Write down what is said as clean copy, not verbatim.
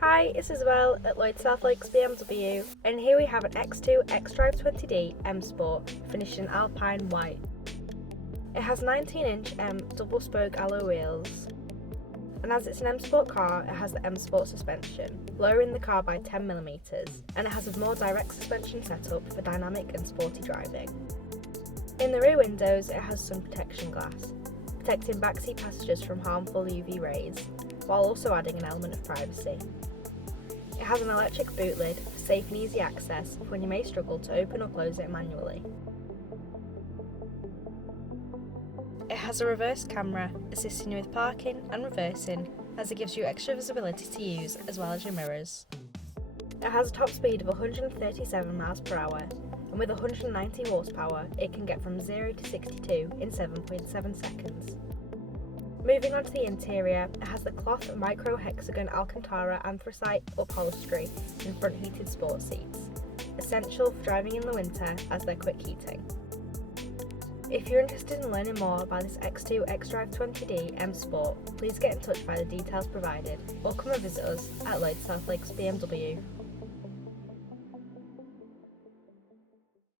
Hi, it's Isabel at Lloyd South Lakes BMW, and here we have an X2 xDrive20d M Sport finished in Alpine White. It has 19-inch double spoke alloy wheels, and as it's an M Sport car, it has the M Sport suspension, lowering the car by 10mm, and it has a more direct suspension setup for dynamic and sporty driving. In the rear windows, it has sun protection glass, protecting backseat passengers from harmful UV rays, while also adding an element of privacy. It has an electric boot lid for safe and easy access for when you may struggle to open or close it manually. It has a reverse camera assisting you with parking and reversing, as it gives you extra visibility to use as well as your mirrors. It has a top speed of 137 miles per hour, and with 190 horsepower it can get from 0 to 62 in 7.7 seconds. Moving on to the interior, it has the cloth micro Hexagon Alcantara Anthracite upholstery and front heated sport seats, essential for driving in the winter as they're quick heating. If you're interested in learning more about this X2 xDrive20d M Sport, please get in touch by the details provided or come and visit us at Lloyd South Lakes BMW.